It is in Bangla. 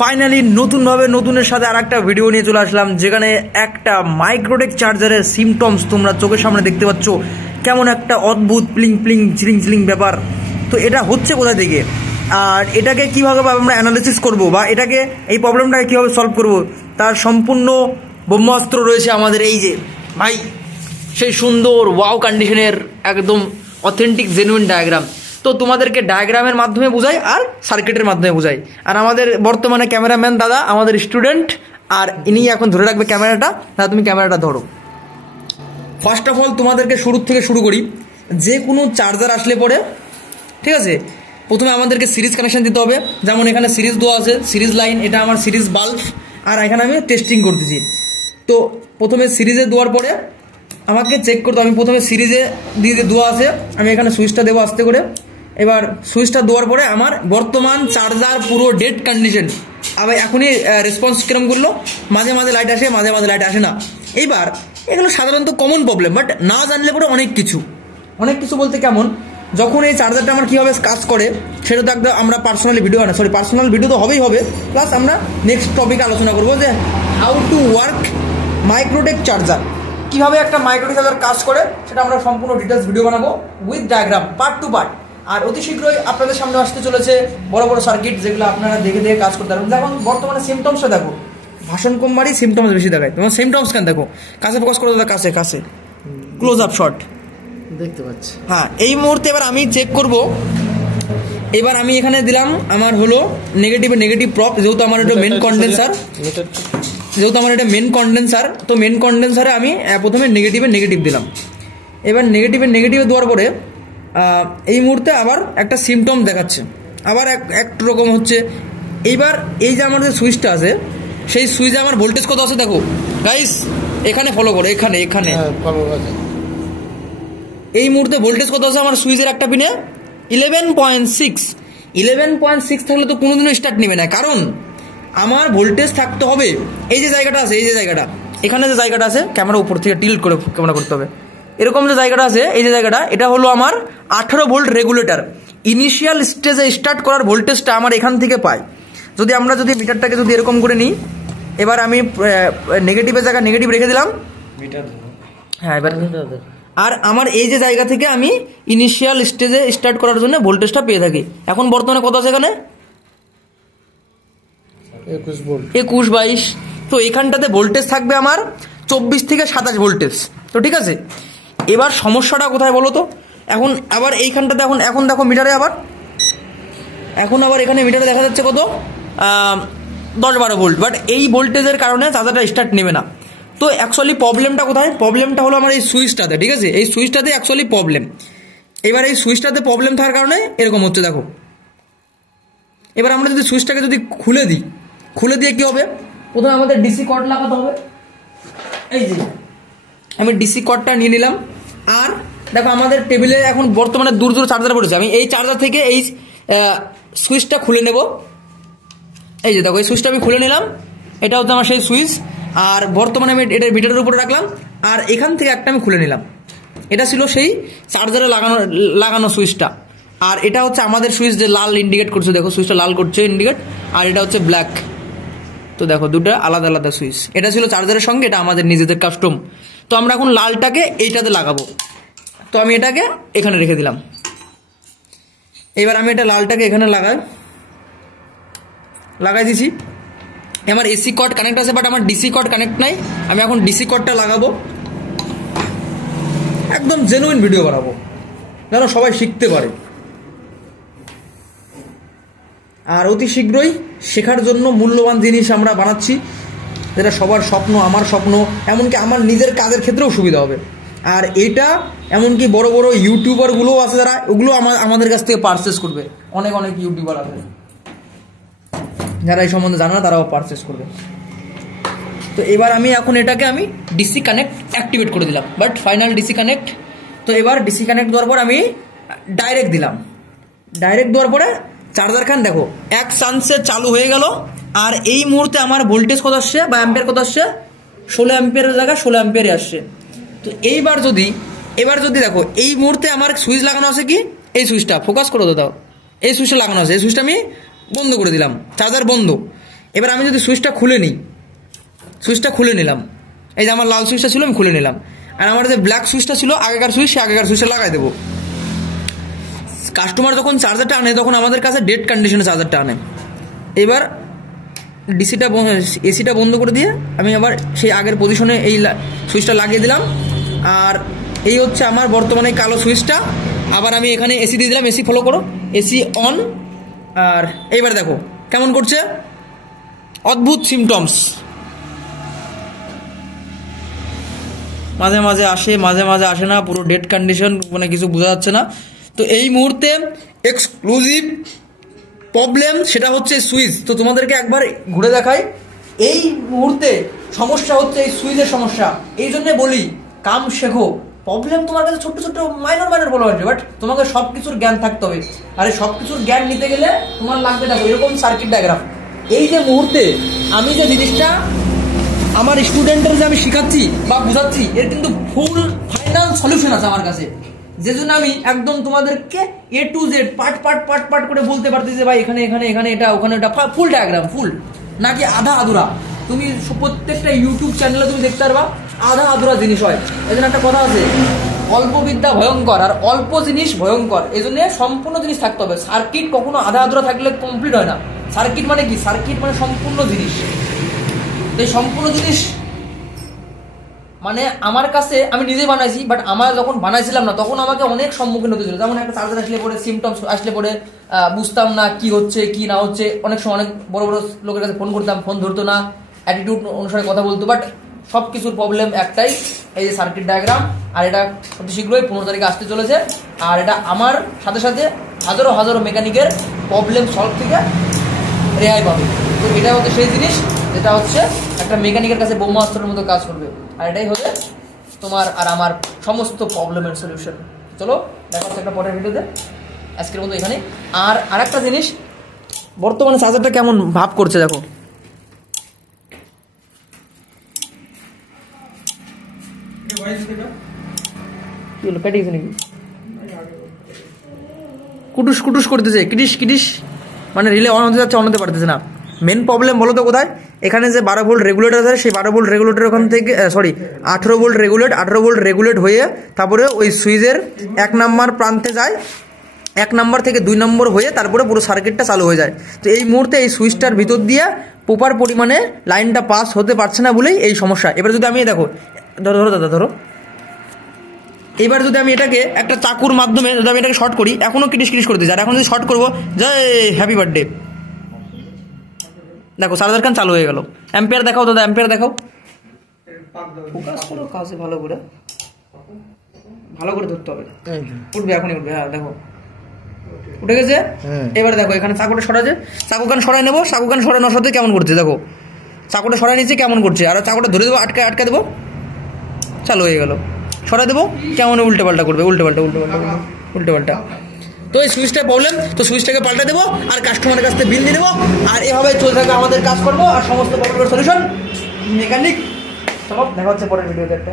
ফাইনালি নতুনভাবে নতুনের সাথে আর একটা ভিডিও নিয়ে চলে আসলাম, যেখানে একটা মাইক্রোটেক চার্জারের সিমটমস তোমরা চোখের সামনে দেখতে পাচ্ছ। কেমন একটা অদ্ভুত প্লিং প্লিং ঝিলিং ঝিলিং ব্যাপার। তো এটা হচ্ছে কোথা থেকে, আর এটাকে কীভাবে আমরা অ্যানালিসিস করব, বা এটাকে এই প্রবলেমটাকে কীভাবে সলভ করব, তার সম্পূর্ণ ব্রহ্মাস্ত্র রয়েছে আমাদের এই যে ভাই সেই সুন্দর ওয়াও কন্ডিশনের একদম অথেন্টিক জেনুইন ডায়াগ্রাম। তো তোমাদেরকে ডায়াগ্রামের মাধ্যমে বোঝাই আর সার্কিটের মাধ্যমে বোঝাই। আর আমাদের বর্তমানে ক্যামেরাম্যান দাদা আমাদের স্টুডেন্ট, আর ইনি এখন ধরে রাখবে ক্যামেরাটা। দাদা তুমি ক্যামেরাটা ধরো। ফার্স্ট অফ অল তোমাদেরকে শুরু থেকে শুরু করি। যে কোনো চার্জার আসলে পরে, ঠিক আছে, প্রথমে আমাদেরকে সিরিজ কানেকশান দিতে হবে। যেমন এখানে সিরিজ দেওয়া আছে, সিরিজ লাইন, এটা আমার সিরিজ বাল্ব, আর এখানে আমি টেস্টিং করতেছি। তো প্রথমে সিরিজে দেওয়ার পরে আমাকে চেক করতে, আমি প্রথমে সিরিজে দিয়ে দেওয়া আছে, আমি এখানে সুইচটা দেবো আস্তে করে। এবার সুইচটা দেওয়ার পরে আমার বর্তমান চার্জার পুরো ডেড কন্ডিশন। আবার এখনই রেসপন্স কিরম করলো, মাঝে মাঝে লাইট আসে, মাঝে মাঝে লাইট আসে না। এইবার এগুলো সাধারণত কমন প্রবলেম, বাট না জানলে পরে অনেক কিছু বলতে কেমন, যখন এই চার্জারটা আমার কীভাবে কাজ করে সেটা তো একদম আমরা পার্সোনাল ভিডিও তো হবেই হবে। প্লাস আমরা নেক্সট টপিকে আলোচনা করবো যে how to work Microtek charger, কীভাবে একটা মাইক্রোটেক চার্জার কাজ করে সেটা আমরা সম্পূর্ণ ডিটেলস ভিডিও বানাবো with diagram, part two part. আর অতি শীঘ্রই আপনাদের সামনে আসতে চলেছে বড় বড় সার্কিট, যেগুলো আপনারা দেখে দেখে কাজ করতে পারবেন। দেখুন বর্তমানে সিমটমসটা দেখো, ভাষণ কম বাড়ি সিমটমস বেশি দেখায়। তোমার সিমটমস কেন দেখো, কাছে ফোকাস করে দাদা, কাছে ক্লোজ আপ শট দেখতে পাচ্ছি। হ্যাঁ, এই মুহূর্তে এবার আমি চেক করব। এবার আমি এখানে দিলাম আমার হলো নেগেটিভ প্রপ, যেহেতু আমার এটা মেন কন্ডেন্সার, তো মেন কন্ডেন্সারে আমি প্রথমে নেগেটিভ দিলাম। এবার নেগেটিভে দেওয়ার পরে এই মুহূর্তে আবার একটা সিমটম দেখাচ্ছে, আবার এক রকম হচ্ছে। এইবার এই যে আমার যে সুইচটা আছে, সেই সুইচে আমার ভোল্টেজ কত আছে দেখো গাইস, এখানে ফলো করো, এখানে এই মুহূর্তে ভোল্টেজ কত আছে আমার সুইচের একটা পিনে 11.6 থাকলে তো কোনোদিনও স্টার্ট নেবে না, কারণ আমার ভোল্টেজ থাকতে হবে। এই যে জায়গাটা আছে, এখানে যে জায়গাটা আছে, ক্যামেরা উপর থেকে টিল্ট করে ক্যামেরা করতে হবে, এরকম যে জায়গাটা আছে, এই যে জায়গাটা, এটা হলো আমার 18 ভোল্ট রেগুলেটর। ইনিশিয়াল স্টেজে স্টার্ট করার ভোল্টেজটা আমার এখান থেকে পাই। আমরা যদি মিটারটাকে যদি এরকম করে নিই, এবার আমি নেগেটিভের জায়গায় নেগেটিভ রেখে দিলাম। হ্যাঁ, এবার আর আমার এই যে জায়গা থেকে আমি ইনিশিয়াল স্টেজে স্টার্ট করার জন্য ভোল্টেজটা পেয়ে থাকি। এখন বর্তমানে কত আছে এখানে 21-22। তো এখানটাতে ভোল্টেজ থাকবে আমার 24 থেকে 27 ভোল্টেজ। তো ঠিক আছে, এবার সমস্যাটা কোথায় বলো তো। এখন আবার এইখানটাতে এখন দেখো মিটারে আবার এখানে মিটারে দেখা যাচ্ছে কত 10-12 ভোল্ট, বাট এই ভোল্টেজের কারণে চার্জারটা স্টার্ট নেবে না। তো অ্যাকচুয়ালি প্রবলেমটা কোথায়, প্রবলেমটা হলো আমার এই সুইচটাতে, ঠিক আছে, এই সুইচটাতে অ্যাকচুয়ালি প্রবলেম। এবার এই সুইচটাতে প্রবলেম থাকার কারণে এরকম হচ্ছে দেখো। এবার আমরা যদি সুইচটাকে যদি খুলে দিয়ে কী হবে, প্রথমে আমাদের ডিসি কর্ড লাগাতে হবে। এই যে আমি ডিসি কর্ডটা নিয়ে নিলাম। আর দেখো আমাদের টেবিলে এখন বর্তমানে দূর চার্জার পড়েছে, আমি এই চার্জার থেকে এই সুইচটা খুলে নেব। এই যে দেখো, এই সুইচটা আমি খুলে নিলাম, এটা হচ্ছে আমার সেই সুইচ। আর বর্তমানে আমি এটা মিটারের উপরে রাখলাম, আর এখান থেকে একটা আমি খুলে নিলাম। এটা ছিল সেই চার্জারে লাগানো সুইচটা। আর এটা হচ্ছে আমাদের সুইচ, যে লাল ইন্ডিকেট করছে, দেখো সুইচটা লাল করছে ইন্ডিকেট, আর এটা হচ্ছে ব্ল্যাক। তো দেখো দুটো আলাদা আলাদা সুইচ। এটা ছিল চার্জারের সঙ্গে, এটা আমাদের নিজেদের কাস্টম। তো আমরা এখন লালটাকে এইটাতে লাগাবো। তো আমি এটাকে এখানে রেখে দিলাম। এবার আমি এটা লালটাকে এখানে লাগাই দিছি। আমার এসি কর্ড কানেক্ট আছে, বাট আমার ডিসি কর্ড কানেক্ট নাই। আমি এখন ডিসি কর্ডটা লাগাবো, একদম জেনুইন ভিডিও বানাবো যেন সবাই শিখতে পারে। আর অতি শীঘ্রই শেখার জন্য মূল্যবান জিনিস আমরা বানাচ্ছি, যেটা সবার স্বপ্ন, আমার স্বপ্ন, এমনকি আমার নিজের কাজের ক্ষেত্রেও সুবিধা হবে। আর এটা এমনকি বড় বড় ইউটিউবারগুলোও আছে, যারা ওগুলো আমাদের কাছ থেকে পারচেস করবে। অনেক ইউটিউবার আছে যারা এই সম্বন্ধে জানে না, তারাও পারচেস করবে। তো এবার এখন এটাকে আমি ডিসি কানেক্ট অ্যাক্টিভেট করে দিলাম, বাট ফাইনাল ডিসি কানেক্ট। তো এবার ডিসি কানেক্ট দেওয়ার পর আমি ডাইরেক্ট দিলাম। ডাইরেক্ট দেওয়ার পরে চার্জার খান দেখো এক চান্সে চালু হয়ে গেল। আর এই মুহূর্তে আমার ভোল্টেজ কত আসছে বা অ্যাম্পিয়ার কত আসছে, 16 অ্যাম্পিয়ারের জায়গায় 16 অ্যাম্পিয়ারে আসছে। তো এবার যদি দেখো এই মুহূর্তে আমার সুইচ লাগানো আছে, কি এই সুইচটা ফোকাস করে দাও, এই সুইচটা লাগানো আছে, এই সুইচটা আমি বন্ধ করে দিলাম, চার্জার বন্ধ। এবার আমি যদি সুইচটা খুলে নিই, সুইচটা খুলে নিলাম, এই যে আমার লাল সুইচটা ছিল আমি খুলে নিলাম, আর আমার যে ব্ল্যাক সুইচটা ছিল আগেকার সুইচ, সে আগেকার সুইচটা লাগাই দেবো। কাস্টমার যখন চার্জারটা আনে তখন আমাদের কাছে ডেড কন্ডিশনে চার্জারটা আনে। এবার ডিসিটা এসিটা বন্ধ করে দিয়ে আমি আবার সেই আগের পজিশনে এই সুইচটা লাগিয়ে দিলাম। আর এই হচ্ছে আমার বর্তমানে কালো সুইচটা। আবার আমি এখানে এসি দিয়ে দিলাম, এসি ফলো করো, এসি অন। আর এইবার দেখো কেমন করছে, অদ্ভুত সিমটমস, মাঝে মাঝে আসে মাঝে মাঝে আসে না, পুরো ডেড কন্ডিশন, মানে কিছু বোঝা যাচ্ছে না। তো এই মুহূর্তে এক্সক্লুসিভ প্রবলেম সেটা হচ্ছে সুইচ। তো তোমাদেরকে একবার ঘুরে দেখাই। এই মুহূর্তে সমস্যা হচ্ছে এই সুইচের সমস্যা। এই জন্য বলি কাম শেখো। প্রবলেম তোমার কাছে ছোট্ট ছোট্ট মাইনর বলা হয়েছে, বাট তোমাকে সব কিছুর জ্ঞান থাকতে হবে। আর এই সব কিছুর জ্ঞান নিতে গেলে তোমার লাগবে দেখো এরকম সার্কিট ডায়াগ্রাম। এই যে মুহূর্তে আমি যে জিনিসটা আমার স্টুডেন্টের যে আমি শেখাচ্ছি বা বোঝাচ্ছি, এর কিন্তু ফুল ফাইনাল সলিউশন আছে আমার কাছে। যে জন্য আমি একদম তোমাদেরকে A to Z part part part part করে বলতে পারতেছি যে ভাই এখানে এখানে এখানে এটা ওখানে এটা, ফুল ডায়াগ্রাম, ফুল, নাকি আধা আধুরা। তুমি প্রত্যেকটা ইউটিউব চ্যানেলে তুমি দেখতে পারবা আধা আধুরা জিনিস হয়। এই জন্য একটা কথা আছে, অল্প বিদ্যা ভয়ঙ্কর আর অল্প জিনিস ভয়ঙ্কর। এই জন্য সম্পূর্ণ জিনিস থাকতে হবে। সার্কিট কখনো আধা আধুরা থাকলে কমপ্লিট হয় না। সার্কিট মানে কি? সার্কিট মানে সম্পূর্ণ জিনিস। এই সম্পূর্ণ জিনিস মানে আমার কাছে আমি নিজে বানাইছি, বাট আমার যখন বানাইছিলাম না তখন আমাকে অনেক সম্মুখীন হতে ছিল। যেমন একটা চার্জার আসলে পরে, সিমটমস আসলে পরে বুঝতাম না কি হচ্ছে কি না হচ্ছে। অনেক সময় অনেক বড় বড় লোকের কাছে ফোন করতাম, ফোন ধরতো না, অ্যাটিটিউড অনুসারে কথা বলতো। বাট সব কিছুর প্রবলেম একটাই, এই যে সার্কিট ডায়াগ্রাম। আর এটা অতি শীঘ্রই 15 তারিখে আসতে চলেছে। আর এটা আমার সাথে সাথে হাজারো হাজারো মেকানিকের প্রবলেম সলভ থেকে রেহাই পাবে। তো এটা হচ্ছে সেই জিনিস যেটা হচ্ছে একটা মেকানিকের কাছে ব্রহ্মাস্ত্রের মতো কাজ করবে। আর এটাই হবে তোমার আর আমার সমস্ত প্রবলেমের সলিউশন। চলো দেখা হচ্ছে একটা পরের ভিডিওতে, আজকের মতো এখানে। আর আরেকটা জিনিস, বর্তমানে চার্জারটা কেমন ভাব করছে দেখো। কুটুস কুটুস করতেছে, কিটিস কিটিস, মানে রিলে অন হতে যাচ্ছে, অন হতে পারতেছে না। মেন প্রবলেম বলো তো কোথায়? এখানে যে 12 ভোল্ট রেগুলেটর আছে, সেই 12 ভোল্ট রেগুলেটর ওখান থেকে 18 ভোল্ট রেগুলেট হয়ে তারপরে ওই সুইচের 1 নম্বর প্রান্তে যায়, 1 নম্বর থেকে 2 নম্বর হয়ে তারপরে পুরো সার্কিটটা চালু হয়ে যায়। তো এই মুহূর্তে এই সুইচটার ভিতর দিয়ে প্রপার পরিমাণে লাইনটা পাস হতে পারছে না বলেই এই সমস্যা। এবার যদি আমি দেখো, ধরো ধরো দাদা ধরো, এবার যদি আমি এটাকে একটা চাকুর মাধ্যমে যদি আমি এটাকে শর্ট করি, এখনও কিটিস কিটিস করতে যায়। এখন যদি শর্ট করবো, জয় হ্যাপি বার্থডে, দেখো চার্জার খান চালু হয়ে গেল। অ্যাম্পিয়ার দেখাও দাদা, অ্যাম্পিয়ার দেখাও, ফোকাস করো কাছে, ভালো করে ধরতে হবে। উঠবে, এখনই উঠবে। হ্যাঁ দেখো উঠে গেছে। এবার দেখো এখানে চাকুটা সরাচ্ছে, চাকুখান সরাই নেবো। চাকুখান সরানোর সাথে কেমন করছে দেখো, চাকুটা সরাই নিচ্ছে কেমন করছে। আর চাকুটা ধরে দেবো, আটকে দেবো, চালু হয়ে গেল। সরাই দেবো, কেমন উল্টে পাল্টা করবে, উল্টে পাল্টা। তো এই সুইচটা প্রবলেম, তো সুইচটাকে পাল্টা দেবো আর কাস্টমারের কাছ থেকে বিল দিয়ে দেবো। আর এভাবে চলতে থাকবে আমাদের কাজ করবো, আর সমস্ত প্রবলেমের সলিউশন মেকানিক। চলো দেখা হচ্ছে পরের ভিডিওতে একটা।